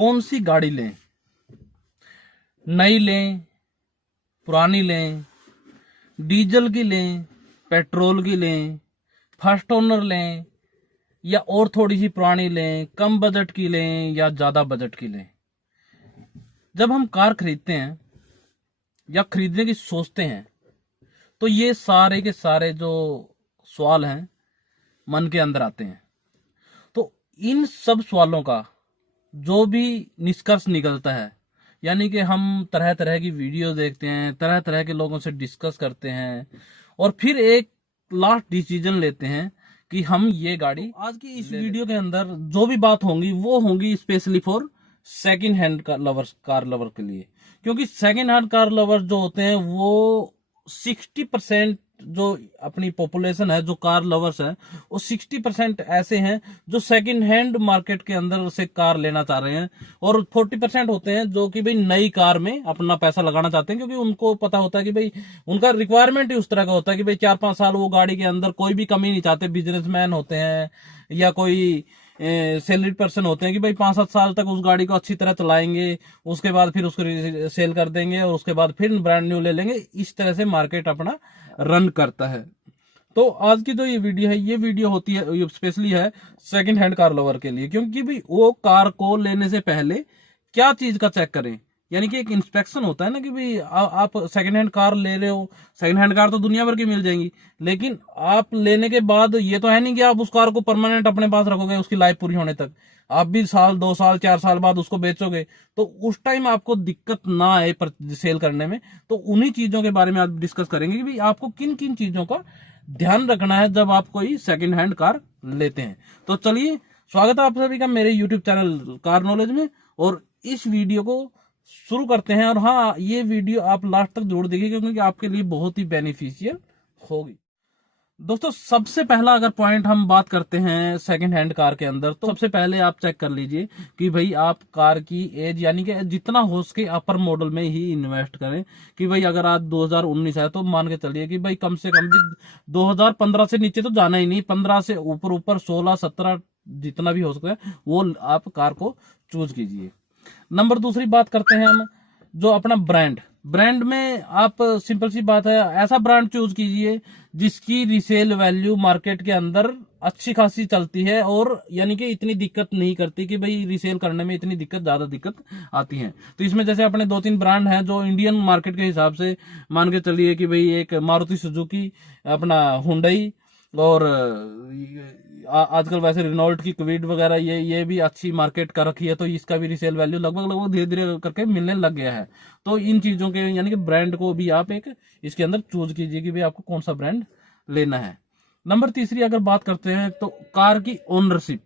कौन सी गाड़ी लें, नई लें, पुरानी लें, डीजल की लें, पेट्रोल की लें, फर्स्ट ओनर लें, या और थोड़ी सी पुरानी लें, कम बजट की लें या ज्यादा बजट की लें। जब हम कार खरीदते हैं या खरीदने की सोचते हैं तो ये सारे के सारे जो सवाल हैं मन के अंदर आते हैं। तो इन सब सवालों का जो भी निष्कर्ष निकलता है, यानी कि हम तरह तरह की वीडियो देखते हैं, तरह तरह के लोगों से डिस्कस करते हैं और फिर एक लास्ट डिसीजन लेते हैं कि हम ये गाड़ी। आज की इस वीडियो के अंदर जो भी बात होंगी वो होंगी specially for second hand car lover के लिए, क्योंकि सेकंड हैंड कार लवर जो होते हैं वो 60% जो अपनी पॉपुलेशन है, जो कार लवर्स है, वो 60% ऐसे हैं जो सेकंड हैंड मार्केट के अंदर से कार लेना चाह रहे हैं, और 40% होते हैं जो कि भाई नई कार में अपना पैसा लगाना चाहते हैं, क्योंकि उनको पता होता है कि भाई उनका रिक्वायरमेंट ही उस तरह का होता है कि भाई 4-5 साल वो गाड़ी के अंदर कोई भी कमी नहीं चाहते। बिजनेसमैन होते हैं या कोई सैलरीड पर्सन होते हैं कि भाई 5-7 साल तक उस गाड़ी को अच्छी तरह चलाएंगे, उसके बाद फिर उसको सेल कर देंगे और उसके बाद फिर ब्रांड न्यू ले लेंगे। इस तरह से मार्केट अपना रन करता है। तो आज की जो ये वीडियो है, ये वीडियो होती है, ये स्पेशली है सेकंड हैंड कार लवर के लिए, क्योंकि भाई वो कार को लेने से पहले क्या चीज का चेक करें, यानी कि एक इंस्पेक्शन होता है ना कि भाई आप सेकंड हैंड कार ले रहे हो। सेकंड हैंड कार तो दुनिया भर की मिल जाएंगी, लेकिन आप लेने के बाद ये तो है नहीं कि आप उस कार को परमानेंट अपने पास रखोगे उसकी लाइफ पूरी होने तक। आप भी साल 2 साल 4 साल बाद उसको बेचोगे, तो उस टाइम आपको दिक्कत ना आए सेल करने में। तो उन्हीं चीजों के बारे में आज डिस्कस करेंगे कि भाई आपको किन किन चीजों का ध्यान रखना है जब आप कोई सेकंड हैंड कार लेते हैं। तो चलिए, स्वागत है आप सभी का मेरे यूट्यूब चैनल कार नॉलेज में, और इस वीडियो को शुरू करते हैं। और हाँ, ये वीडियो आप लास्ट तक जरूर देखिए क्योंकि आपके लिए बहुत ही बेनिफिशियल होगी। दोस्तों, सबसे पहला अगर पॉइंट हम बात करते हैं सेकंड हैंड कार के अंदर, तो सबसे पहले आप चेक कर लीजिए कि भाई आप कार की एज, यानी कि जितना हो सके अपर मॉडल में ही इन्वेस्ट करें। कि भाई अगर आज 2019 है तो मान के चलिए कि भाई कम से कम भी 2015 से नीचे तो जाना ही नहीं, 15 से ऊपर ऊपर 16-17 जितना भी हो सके वो आप कार को चूज कीजिए। नंबर दूसरी बात करते हैं हम जो अपना ब्रांड में आप सिंपल सी बात है, ऐसा ब्रांड चूज कीजिए जिसकी रिसेल वैल्यू मार्केट के अंदर अच्छी खासी चलती है, और यानी कि इतनी दिक्कत नहीं करती कि भाई रिसेल करने में इतनी ज्यादा दिक्कत आती है। तो इसमें जैसे अपने 2-3 ब्रांड हैं जो इंडियन मार्केट के हिसाब से मान के चलिए कि भाई एक मारुति सुजुकी, अपना हुंडई, और आजकल वैसे रिनॉल्ट की क्विड वगैरह ये भी अच्छी मार्केट कर रखी है, तो इसका भी रिसेल वैल्यू लगभग धीरे धीरे करके मिलने लग गया है। तो इन चीजों के यानी कि ब्रांड को भी आप एक इसके अंदर चूज कीजिए कि भाई आपको कौन सा ब्रांड लेना है। नंबर तीसरी अगर बात करते हैं तो कार की ओनरशिप,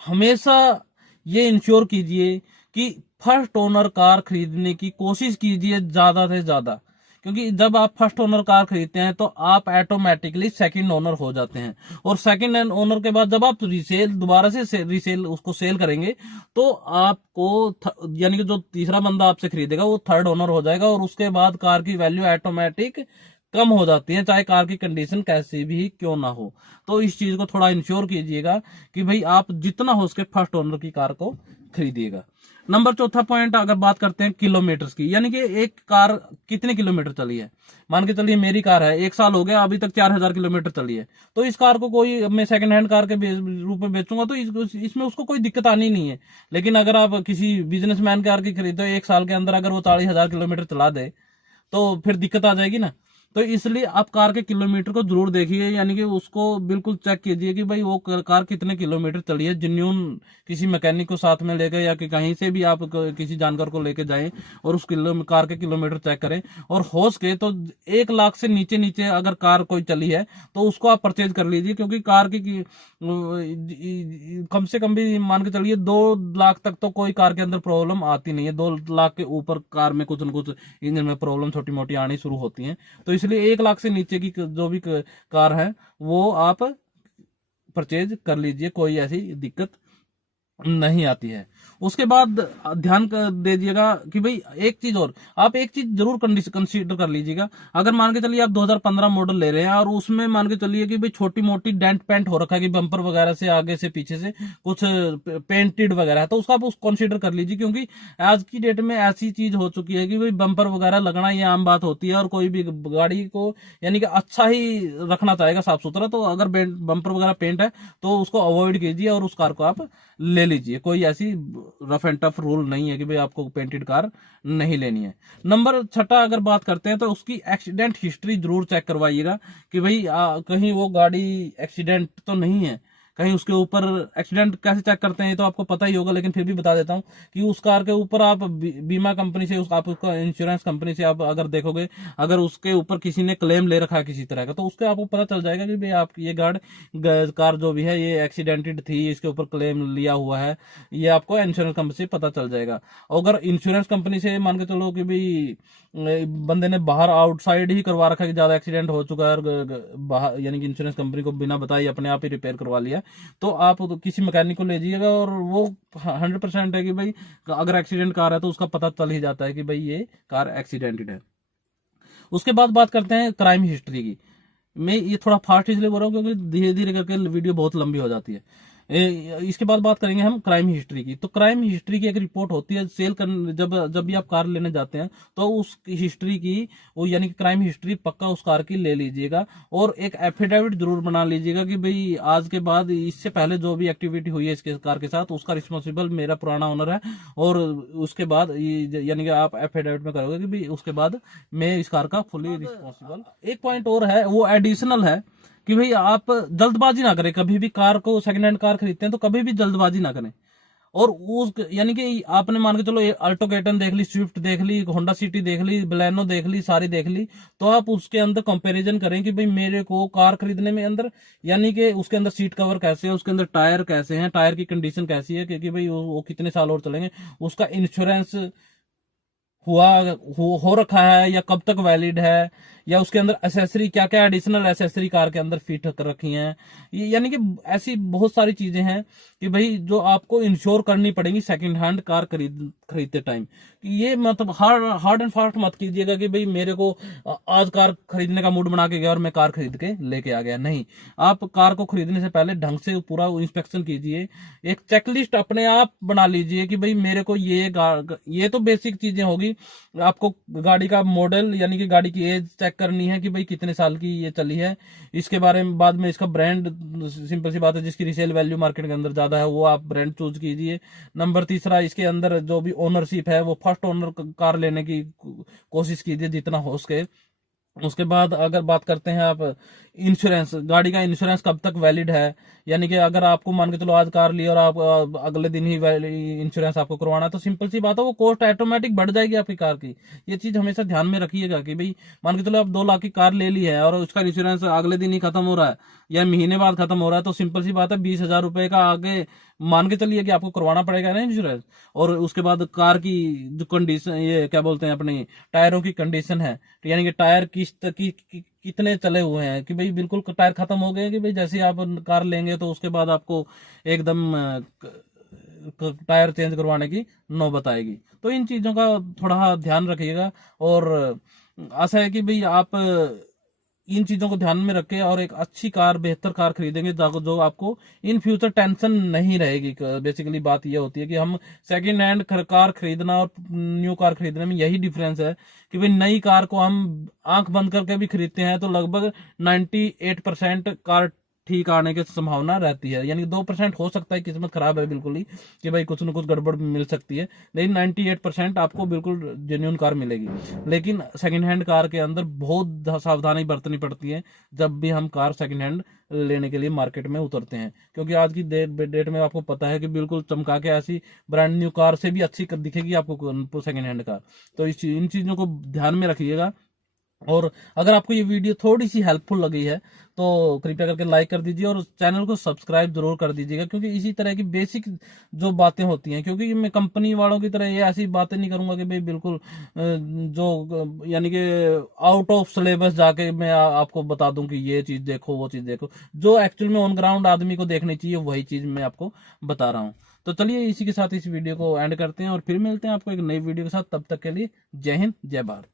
हमेशा ये इंश्योर कीजिए कि फर्स्ट ओनर कार खरीदने की कोशिश कीजिए ज्यादा से ज्यादा, क्योंकि जब आप फर्स्ट ओनर कार खरीदते हैं तो आप ऑटोमेटिकली सेकंड ओनर हो जाते हैं, और सेकंड ओनर के बाद जब आप दोबारा से रिसेल उसको सेल करेंगे तो आपको यानी कि जो तीसरा बंदा आपसे खरीदेगा वो थर्ड ओनर हो जाएगा, और उसके बाद कार की वैल्यू ऑटोमेटिक कम हो जाती है, चाहे कार की कंडीशन कैसी भी क्यों ना हो। तो इस चीज को थोड़ा इंश्योर कीजिएगा कि भाई आप जितना हो सके फर्स्ट ओनर की कार को खरीदिएगा। नंबर चौथा पॉइंट अगर बात करते हैं किलोमीटर्स की, यानी कि एक कार कितने किलोमीटर चली है। मान के चलिए मेरी कार है, 1 साल हो गया, अभी तक 4000 किलोमीटर चली है, तो इस कार को कोई मैं सेकंड हैंड कार के रूप में बेचूंगा तो इसमें उसको कोई दिक्कत आनी नहीं है। लेकिन अगर आप किसी बिजनेसमैन कार की खरीदते हो, 1 साल के अंदर अगर वो 40,000 किलोमीटर चला दे तो फिर दिक्कत आ जाएगी ना। तो इसलिए आप कार के किलोमीटर को जरूर देखिए, यानी कि उसको बिल्कुल चेक कीजिए कि भाई वो कार कितने किलोमीटर चली है। जेन्युइन किसी मैकेनिक को साथ में लेकर या कि कहीं से भी आप किसी जानकार को लेकर जाएं और उस कार के किलोमीटर चेक करें, और हो सके तो 1 लाख से नीचे नीचे अगर कार कोई चली है तो उसको आप परचेज कर लीजिए, क्योंकि कार की कम से कम भी मान के चलिए 2 लाख तक तो कोई कार के अंदर प्रॉब्लम आती नहीं है। 2 लाख के ऊपर कार में कुछ न कुछ इंजन में प्रॉब्लम छोटी मोटी आनी शुरू होती है। तो इसलिए 1 लाख से नीचे की जो भी कार है वो आप परचेज कर लीजिए, कोई ऐसी दिक्कत नहीं आती है। उसके बाद ध्यान दे दीजिएगा कि भाई एक चीज और, आप एक चीज जरूर कंसीडर कर लीजिएगा। अगर मान के चलिए आप 2015 मॉडल ले रहे हैं और उसमें मान के चलिए कि भाई छोटी मोटी डेंट पेंट हो रखा है कि बम्पर वगैरह से आगे से पीछे से कुछ पेंटेड वगैरह है, तो उसका आप कंसीडर कर लीजिए, क्योंकि आज की डेट में ऐसी चीज हो चुकी है कि भाई बम्पर वगैरह लगना ये आम बात होती है, और कोई भी गाड़ी को यानी कि अच्छा ही रखना चाहेगा, साफ सुथरा। तो अगर बम्पर वगैरह पेंट है तो उसको अवॉइड कीजिए और उस कार को आप ले लीजिए। कोई ऐसी रफ एंड टफ रूल नहीं है कि भाई आपको पेंटेड कार नहीं लेनी है। नंबर 6 अगर बात करते हैं तो उसकी एक्सीडेंट हिस्ट्री जरूर चेक करवाइएगा कि भाई कहीं वो गाड़ी एक्सीडेंट तो नहीं है, कहीं उसके ऊपर एक्सीडेंट कैसे चेक करते हैं ये तो आपको पता ही होगा, लेकिन फिर भी बता देता हूं कि उस कार के ऊपर आप बीमा कंपनी से आप उसका इंश्योरेंस कंपनी से आप अगर देखोगे, अगर उसके ऊपर किसी ने क्लेम ले रखा है किसी तरह का, तो उसके आपको पता चल जाएगा कि भाई आप ये कार जो भी है ये एक्सीडेंटेड थी, इसके ऊपर क्लेम लिया हुआ है, ये आपको इंश्योरेंस कंपनी से पता चल जाएगा। अगर इंश्योरेंस कंपनी से मान के चलो कि भाई बंदे ने बाहर आउटसाइड ही करवा रखा है कि ज्यादा एक्सीडेंट हो चुका है बाहर, यानी कि इंश्योरेंस कंपनी को बिना बताए अपने आप ही रिपेयर करवा लिया, तो आप तो किसी मैकेनिक को ले जाइएगा और वो 100% है कि भाई अगर एक्सीडेंट कार है तो उसका पता चल ही जाता है कि भाई ये कार एक्सीडेंटेड है। उसके बाद बात करते हैं क्राइम हिस्ट्री की। मैं ये थोड़ा फास्ट इसलिए बोल रहा हूँ क्योंकि धीरे धीरे करके वीडियो बहुत लंबी हो जाती है। इसके बाद बात करेंगे हम क्राइम हिस्ट्री की। तो क्राइम हिस्ट्री की एक रिपोर्ट होती है सेल करने, जब भी आप कार लेने जाते हैं तो उस हिस्ट्री की वो यानी कि क्राइम हिस्ट्री पक्का उस कार की ले लीजिएगा, और एक एफिडेविट जरूर बना लीजिएगा कि भाई आज के बाद इससे पहले जो भी एक्टिविटी हुई है इसके कार के साथ उसका रिस्पॉन्सिबल मेरा पुराना ओनर है, और उसके बाद यानी कि आप एफिडेविट में करोगे कि भाई उसके बाद मैं इस कार का फुली रिस्पॉन्सिबल। एक पॉइंट और है वो एडिशनल है कि भाई आप जल्दबाजी ना करें, कभी भी कार को सेकंड हैंड कार खरीदते हैं तो कभी भी जल्दबाजी ना करें। और उस यानी कि आपने मान के चलो अल्टो केटन देख ली, स्विफ्ट देख ली, होंडा सिटी देख ली, बलेनो देख ली, सारी देख ली, तो आप उसके अंदर कंपैरिजन करें कि भाई मेरे को कार खरीदने में अंदर यानी कि उसके अंदर सीट कवर कैसे है, उसके अंदर टायर कैसे हैं, टायर की कंडीशन कैसी है, क्योंकि भाई वो कितने साल और चलेंगे, उसका इंश्योरेंस हो रखा है या कब तक वैलिड है, या उसके अंदर एसेसरी क्या क्या एडिशनल एसेसरी कार के अंदर फिट कर रखी हैं। यानी कि ऐसी बहुत सारी चीजें हैं कि भाई जो आपको इंश्योर करनी पड़ेगी सेकंड हैंड कार खरीदते टाइम। ये मतलब हार्ड एंड फास्ट मत कीजिएगा कि भाई मेरे को आज कार खरीदने का मूड बना के गया और मैं कार खरीद के लेके आ गया। नहीं, आप कार को खरीदने से पहले ढंग से पूरा इंस्पेक्शन कीजिए, एक चेकलिस्ट अपने आप बना लीजिए कि भाई मेरे को ये तो बेसिक चीजें होगी। आपको गाड़ी का मॉडल यानी कि गाड़ी की एज चेक करनी है कि भाई कितने साल की ये चली है, इसके बारे में बाद में इसका ब्रांड, सिंपल सी बात है, जिसकी रिसेल वैल्यू मार्केट के अंदर ज्यादा है वो आप ब्रांड चूज कीजिए। नंबर 3 इसके अंदर जो भी ओनरशिप है वो फर्स्ट ओनर कार लेने की कोशिश कीजिए जितना हो सके। उसके बाद अगर बात करते हैं आप इंश्योरेंस, गाड़ी का इंश्योरेंस कब तक वैलिड है, यानी कि अगर आपको मान के चलो आज कार ली और आप अगले दिन ही इंश्योरेंस आपको करवाना है तो सिंपल सी बात है वो कॉस्ट ऑटोमेटिक बढ़ जाएगी आपकी कार की। ये चीज हमेशा ध्यान में रखिएगा कि भाई मान के चलो आप 2 लाख की कार ले ली है और उसका इंश्योरेंस अगले दिन ही खत्म हो रहा है या महीने बाद खत्म हो रहा है, तो सिंपल सी बात है 20,000 रुपए का आगे मान के चलिए कि आपको करवाना पड़ेगा ना इंश्योरेंस। और उसके बाद कार की जो कंडीशन, ये क्या बोलते हैं अपने टायरों की कंडीशन है, तो यानी कि टायर कितने चले हुए हैं, कि भाई बिल्कुल टायर खत्म हो गए कि भाई जैसे आप कार लेंगे तो उसके बाद आपको एकदम टायर चेंज करवाने की नौबत आएगी। तो इन चीजों का थोड़ा ध्यान रखिएगा, और आशा है कि भाई आप इन चीजों को ध्यान में रखें और एक अच्छी कार, बेहतर कार खरीदेंगे जो आपको इन फ्यूचर टेंशन नहीं रहेगी। बेसिकली बात यह होती है कि हम सेकंड हैंड कार खरीदना और न्यू कार खरीदने में यही डिफरेंस है कि भाई नई कार को हम आंख बंद करके भी खरीदते हैं तो लगभग 98% कार ठीक आने की संभावना रहती है, यानी 2% हो सकता है किस्मत खराब है बिल्कुल ही कि भाई कुछ न कुछ गड़बड़ मिल सकती है, लेकिन 98% आपको बिल्कुल जेन्युइन कार मिलेगी। लेकिन सेकंड हैंड कार के अंदर बहुत सावधानी बरतनी पड़ती है जब भी हम कार सेकंड हैंड लेने के लिए मार्केट में उतरते हैं, क्योंकि आज की डेट में आपको पता है कि बिल्कुल चमका के ऐसी ब्रांड न्यू कार से भी अच्छी दिखेगी आपको सेकंड हैंड कार। तो इन चीजों को ध्यान में रखिएगा। और अगर आपको ये वीडियो थोड़ी सी हेल्पफुल लगी है तो कृपया करके लाइक कर दीजिए और चैनल को सब्सक्राइब जरूर कर दीजिएगा, क्योंकि इसी तरह की बेसिक जो बातें होती हैं, क्योंकि मैं कंपनी वालों की तरह ये ऐसी बातें नहीं करूंगा कि भाई बिल्कुल जो यानी कि आउट ऑफ सिलेबस जाके मैं आपको बता दूं कि ये चीज देखो वो चीज देखो। जो एक्चुअल में ऑन ग्राउंड आदमी को देखनी चाहिए वही चीज मैं आपको बता रहा हूँ। तो चलिए इसी के साथ इस वीडियो को एंड करते हैं और फिर मिलते हैं आपको एक नई वीडियो के साथ। तब तक के लिए जय हिंद, जय भारत।